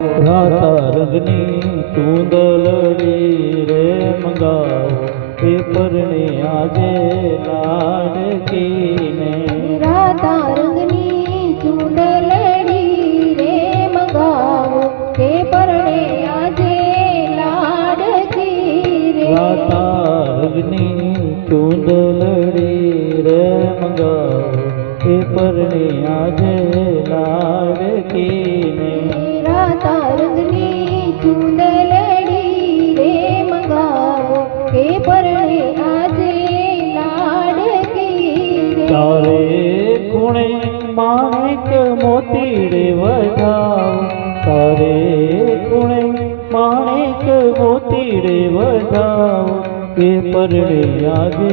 રાતા રંગની ચૂંદલડી રે મંગાવો એ પરણે આજે લાડકીને રાતા રંગની ચૂંદલડી રે મંગાવો એ પરણે આજે લાડકી રે રાતા રંગની ચૂંદલડી રે મંગાવો એ પરણે આજે લાડકીને રાતા રંગની ચૂંદલડી રે મંગાવો એ પરણે આજે લાડકી રે ચારે ખૂણે માણેક મોતી રે વધાવ ચારે ખૂણે માણેક મોતી રે વધાવ એ પરણે આજે